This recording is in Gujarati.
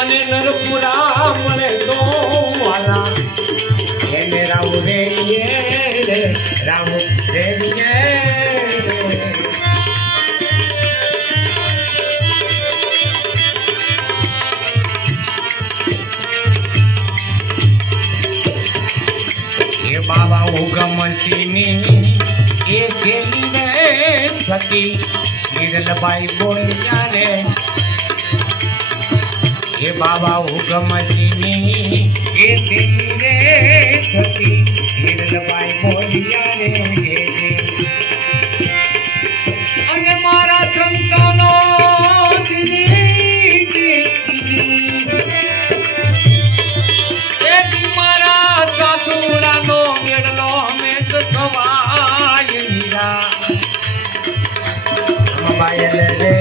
મને નરપુરા મળે તો વાલા એને રાવ રેડીએ રાવ રેડીએ બાબા ઉગમસિંહની એ છેલ્લીને સતી નિરલભાઈ બોલ્યા રે એ બાબા ઉગમસિંહની એ છેલ્લીને સતી નિરલભાઈ બોલ્યા રે અને મારા સંતાનો બાયલ રે